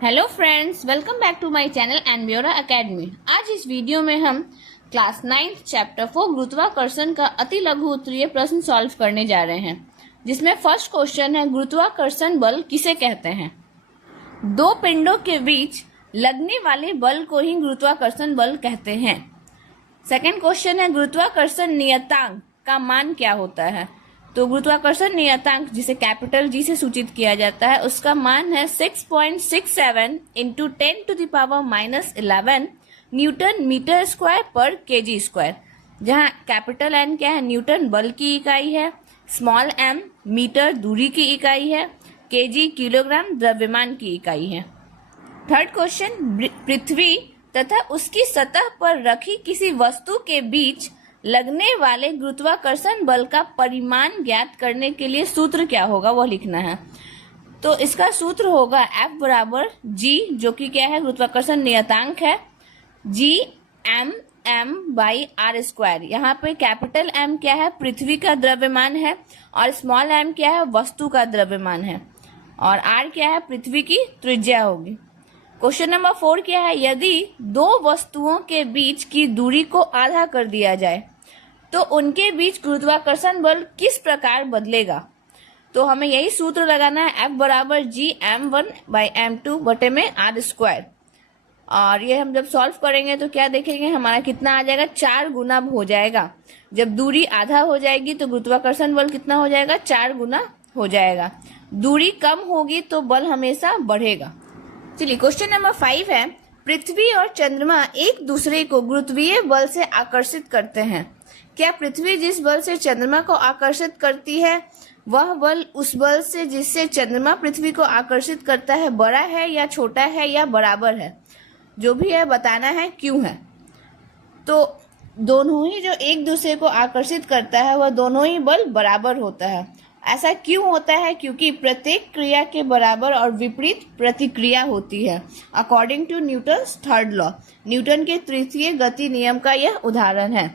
Hello friends, welcome back to my channel एनबियोरा academy. आज इस वीडियो में हम क्लास 9 चैप्टर 4 गुरुत्वाकर्षण का अति लघु उत्तरीय प्रश्न सॉल्व करने जा रहे हैं, जिसमें फर्स्ट क्वेश्चन है गुरुत्वाकर्षण बल किसे कहते हैं। दो पिंडों के बीच लगने वाले बल को ही गुरुत्वाकर्षण बल कहते हैं। सेकेंड क्वेश्चन है गुरुत्वाकर्षण नियतांक का मान क्या होता है। तो गुरुत्वाकर्षण नियतांक, जिसे कैपिटल जी से सूचित किया जाता है, उसका मान है 6.67 इंटू 10⁻⁻11 न्यूटन मीटर स्क्वायर पर केजी स्क्वायर, जहाँ कैपिटल एन क्या है, न्यूटन बल की इकाई है, स्मॉल एम मीटर दूरी की इकाई है, केजी किलोग्राम द्रव्यमान की इकाई है। थर्ड क्वेश्चन, पृथ्वी तथा उसकी सतह पर रखी किसी वस्तु के बीच लगने वाले गुरुत्वाकर्षण बल का परिमाण ज्ञात करने के लिए सूत्र क्या होगा, वो लिखना है। तो इसका सूत्र होगा F बराबर G, जो कि क्या है, गुरुत्वाकर्षण नियतांक है, G m by r square. यहाँ पे कैपिटल M क्या है, पृथ्वी का द्रव्यमान है, और स्मॉल m क्या है, वस्तु का द्रव्यमान है, और R क्या है, पृथ्वी की त्रिज्या होगी। क्वेश्चन नंबर 4 क्या है, यदि दो वस्तुओं के बीच की दूरी को आधा कर दिया जाए तो उनके बीच गुरुत्वाकर्षण बल किस प्रकार बदलेगा। तो हमें यही सूत्र लगाना है, F बराबर G m1 बाई m2 बटे में आर स्क्वायर। और ये हम जब सॉल्व करेंगे तो क्या देखेंगे, हमारा कितना आ जाएगा, 4 गुना हो जाएगा। जब दूरी आधा हो जाएगी तो गुरुत्वाकर्षण बल कितना हो जाएगा, 4 गुना हो जाएगा। दूरी कम होगी तो बल हमेशा बढ़ेगा। चलिए क्वेश्चन नंबर 5 है, पृथ्वी और चंद्रमा एक दूसरे को गुरुत्वीय बल से आकर्षित करते हैं। क्या पृथ्वी जिस बल से चंद्रमा को आकर्षित करती है वह बल उस बल से जिससे चंद्रमा पृथ्वी को आकर्षित करता है बड़ा है या छोटा है या बराबर है। जो भी है बताना है क्यों है। तो दोनों ही जो एक दूसरे को आकर्षित करता है वह दोनों ही बल बराबर होता है। ऐसा क्यों होता है, क्योंकि प्रत्येक क्रिया के बराबर और विपरीत प्रतिक्रिया होती है, according to Newton's third law. Newton के तृतीय गति नियम का यह उदाहरण है,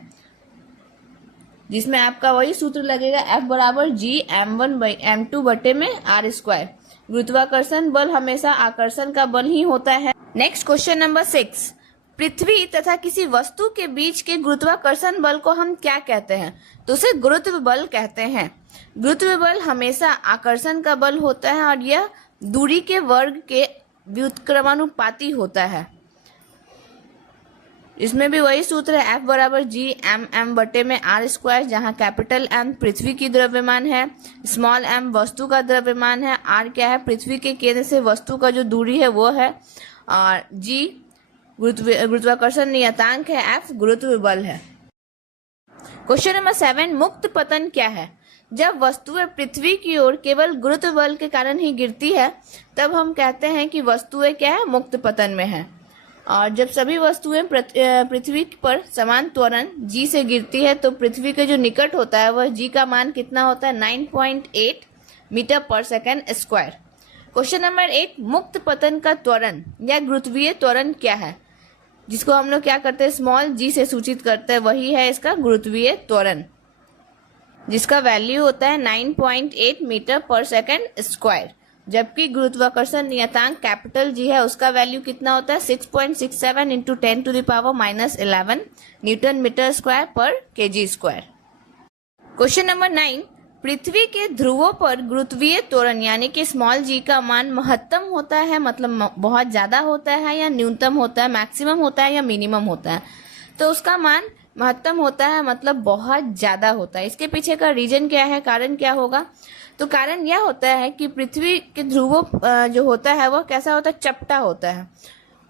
जिसमें आपका वही सूत्र लगेगा, F बराबर G m1 बाई m2 बटे में आर स्क्वायर। गुरुत्वाकर्षण बल हमेशा आकर्षण का बल ही होता है। नेक्स्ट क्वेश्चन नंबर 6, पृथ्वी तथा किसी वस्तु के बीच के गुरुत्वाकर्षण बल को हम क्या कहते हैं। तो उसे गुरुत्व बल कहते हैं। गुरुत्व बल हमेशा आकर्षण का बल होता है और यह दूरी के वर्ग के व्युत्क्रमानुपाती होता है। इसमें भी वही सूत्र है, F बराबर G m बटे में आर स्क्वायर, जहाँ कैपिटल M पृथ्वी की द्रव्यमान है, स्मॉल m वस्तु का द्रव्यमान है, R क्या है, पृथ्वी के केंद्र से वस्तु का जो दूरी है वो है, और G गुरुत्वाकर्षण नियतांक है, F गुरुत्व बल है। क्वेश्चन नंबर 7, मुक्त पतन क्या है। जब वस्तुएं पृथ्वी की ओर केवल गुरुत्व बल के कारण ही गिरती है तब हम कहते हैं कि वस्तुएं क्या है, मुक्त पतन में है। और जब सभी वस्तुएं पृथ्वी पर समान त्वरण g से गिरती है तो पृथ्वी के जो निकट होता है वह g का मान कितना होता है, 9.8 मीटर पर सेकेंड स्क्वायर। क्वेश्चन नंबर 8, मुक्त पतन का त्वरण या गुरुत्वीय त्वरण क्या है, जिसको हम लोग क्या करते हैं, स्मॉल g से सूचित करते हैं, वही है इसका गुरुत्वीय त्वरण, जिसका वैल्यू होता है 9.8 मीटर पर सेकेंड स्क्वायर। जबकि गुरुत्वाकर्षण नियतांक कैपिटल G है, उसका वैल्यू कितना होता है, 6.67 इंटू 10⁻⁻11 न्यूटन मीटर स्क्वायर पर केजी स्क्वायर। क्वेश्चन नंबर 9, पृथ्वी के ध्रुवों पर गुरुत्वीय त्वरण यानी कि स्मॉल g का मान महत्तम होता है, मतलब बहुत ज्यादा होता है, या न्यूनतम होता है, मैक्सिमम होता है, या मिनिमम होता है। तो उसका मान महत्तम होता है, मतलब बहुत ज्यादा होता है। इसके पीछे का रीजन क्या है, कारण क्या होगा। तो कारण यह होता है कि पृथ्वी के ध्रुवों जो होता है वह कैसा होता है, चपटा होता है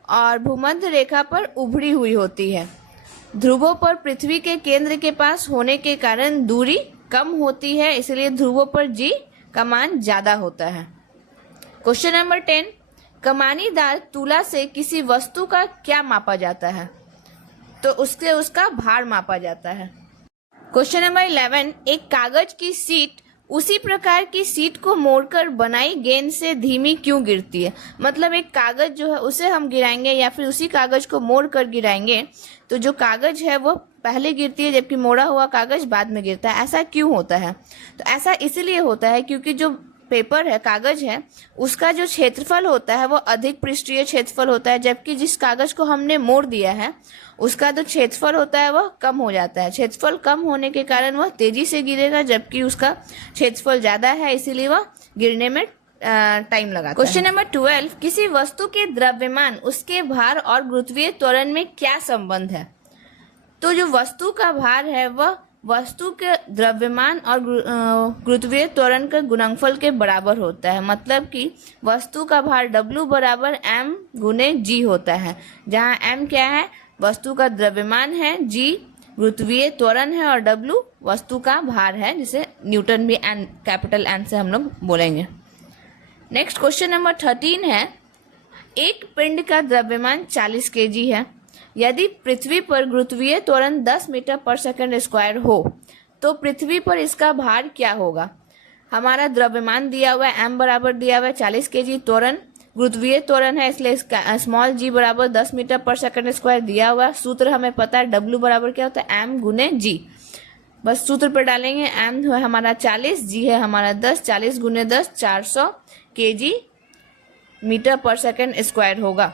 और भूमध्य रेखा पर उभरी हुई होती है। ध्रुवों पर पृथ्वी के केंद्र के पास होने के कारण दूरी कम होती है, इसलिए ध्रुवों पर g का मान ज्यादा होता है। क्वेश्चन नंबर 10, कमानीदार तुला से किसी वस्तु का क्या मापा जाता है। तो उससे उसका भार मापा जाता है। क्वेश्चन नंबर 11, एक कागज की सीट उसी प्रकार की सीट को मोड़कर बनाई गेंद से धीमी क्यों गिरती है। मतलब एक कागज जो है उसे हम गिराएंगे या फिर उसी कागज को मोड़कर गिराएंगे तो जो कागज है वो पहले गिरती है, जबकि मोड़ा हुआ कागज बाद में गिरता है। ऐसा क्यों होता है। तो ऐसा इसलिए होता है क्योंकि जो पेपर है, कागज है, उसका जो क्षेत्रफल होता है वो अधिक पृष्ठीय क्षेत्रफल होता है, जबकि जिस कागज को हमने मोड़ दिया है उसका जो क्षेत्रफल होता है वह कम हो जाता है। क्षेत्रफल कम होने के कारण वह तेजी से गिरेगा, जबकि उसका क्षेत्रफल ज्यादा है इसीलिए वह गिरने में टाइम लगाता है। क्वेश्चन नंबर 12, किसी वस्तु के द्रव्यमान, उसके भार और गुरुत्वीय त्वरण में क्या संबंध है? तो जो वस्तु का भार है वह वस्तु के द्रव्यमान और गुरुत्वीय त्वरण के गुणनफल के बराबर होता है। मतलब कि वस्तु का भार W बराबर m गुने g होता है, जहाँ m क्या है? वस्तु का द्रव्यमान है, g गुरुत्वीय त्वरण है और W वस्तु का भार है, जिसे न्यूटन भी n कैपिटल N से हम लोग बोलेंगे। नेक्स्ट क्वेश्चन नंबर 13 है, एक पिंड का द्रव्यमान 40 kg है। यदि पृथ्वी पर गुरुत्वीय त्वरण 10 मीटर पर सेकंड स्क्वायर हो तो पृथ्वी पर इसका भार क्या होगा? हमारा द्रव्यमान दिया हुआ है, m बराबर दिया हुआ है 40 kg, त्वरण गुरुत्वीय त्वरण है इसलिए इसका स्मॉल g बराबर 10 मीटर पर सेकंड स्क्वायर दिया हुआ। सूत्र हमें पता है W बराबर क्या होता है? m गुने g। बस सूत्र पर डालेंगे, m है हमारा 40, g है हमारा 10, 40 गुने 10 400 kg मीटर पर सेकंड स्क्वायर होगा।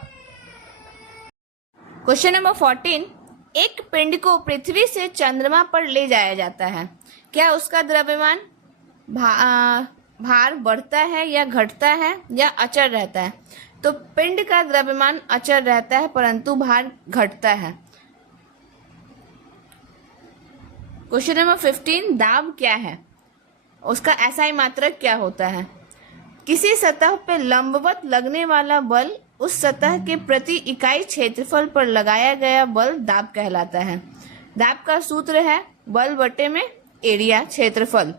क्वेश्चन नंबर 14, एक पिंड को पृथ्वी से चंद्रमा पर ले जाया जाता है, क्या उसका द्रव्यमान भार बढ़ता है या घटता है या अचर रहता है? तो पिंड का द्रव्यमान अचर रहता है परंतु भार घटता है। क्वेश्चन नंबर 15, दाब क्या है? उसका SI मात्रक क्या होता है? किसी सतह पर लंबवत लगने वाला बल उस सतह के प्रति इकाई क्षेत्रफल पर लगाया गया बल दाब कहलाता है। दाब का सूत्र है बल बटे में एरिया, क्षेत्रफल,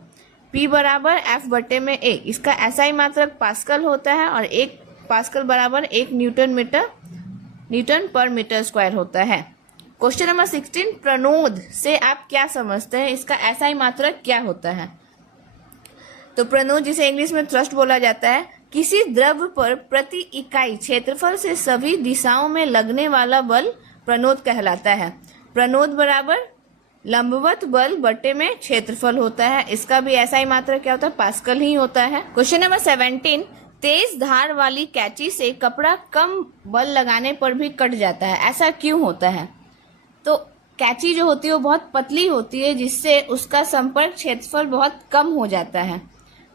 P बराबर F बटे में A। इसका SI मात्रक पास्कल होता है और 1 पास्कल बराबर 1 न्यूटन पर मीटर स्क्वायर होता है। क्वेश्चन नंबर 16, प्रणोद से आप क्या समझते हैं? इसका SI मात्रक क्या होता है? तो प्रणोद, जिसे इंग्लिश में थ्रस्ट बोला जाता है, किसी द्रव पर प्रति इकाई क्षेत्रफल से सभी दिशाओं में लगने वाला बल प्रणोद कहलाता है। प्रणोद बराबर लंबवत बल बटे में क्षेत्रफल होता है। इसका भी SI मात्रक क्या होता है? पास्कल ही होता है। क्वेश्चन नंबर 17, तेज धार वाली कैंची से कपड़ा कम बल लगाने पर भी कट जाता है, ऐसा क्यों होता है? तो कैंची जो होती है वो बहुत पतली होती है, जिससे उसका संपर्क क्षेत्रफल बहुत कम हो जाता है।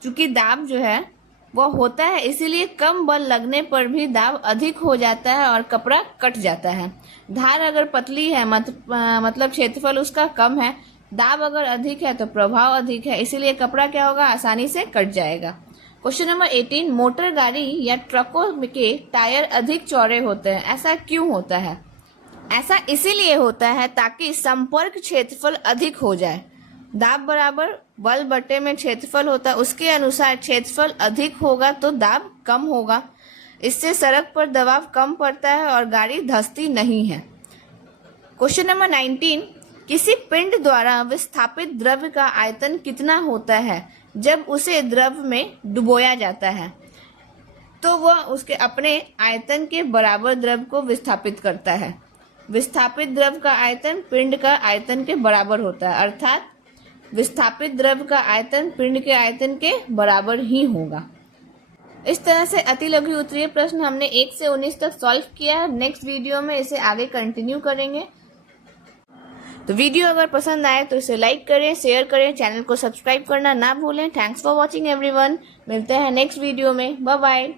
चूंकि दाब जो है वो होता है, इसीलिए कम बल लगने पर भी दाब अधिक हो जाता है और कपड़ा कट जाता है। धार अगर पतली है मतलब क्षेत्रफल उसका कम है, दाब अगर अधिक है तो प्रभाव अधिक है, इसीलिए कपड़ा क्या होगा? आसानी से कट जाएगा। क्वेश्चन नंबर 18, मोटर गाड़ी या ट्रकों के टायर अधिक चौड़े होते हैं, ऐसा क्यों होता है? ऐसा इसीलिए होता है ताकि संपर्क क्षेत्रफल अधिक हो जाए। दाब बराबर बल बटे में क्षेत्रफल होता है, उसके अनुसार क्षेत्रफल अधिक होगा तो दाब कम होगा। इससे सड़क पर दबाव कम पड़ता है और गाड़ी धंसती नहीं है। क्वेश्चन नंबर 19, किसी पिंड द्वारा विस्थापित द्रव्य का आयतन कितना होता है जब उसे द्रव में डुबोया जाता है? तो वह उसके अपने आयतन के बराबर द्रव को विस्थापित करता है। विस्थापित द्रव का आयतन पिंड का आयतन के बराबर होता है, अर्थात विस्थापित द्रव का आयतन पिंड के आयतन के बराबर ही होगा। इस तरह से अति लघु उत्तरीय प्रश्न हमने 1 से 19 तक सॉल्व किया है। नेक्स्ट वीडियो में इसे आगे कंटिन्यू करेंगे। तो वीडियो अगर पसंद आए तो इसे लाइक करें, शेयर करें, चैनल को सब्सक्राइब करना ना भूलें। Thanks for watching everyone. मिलते हैं नेक्स्ट वीडियो में। Bye bye.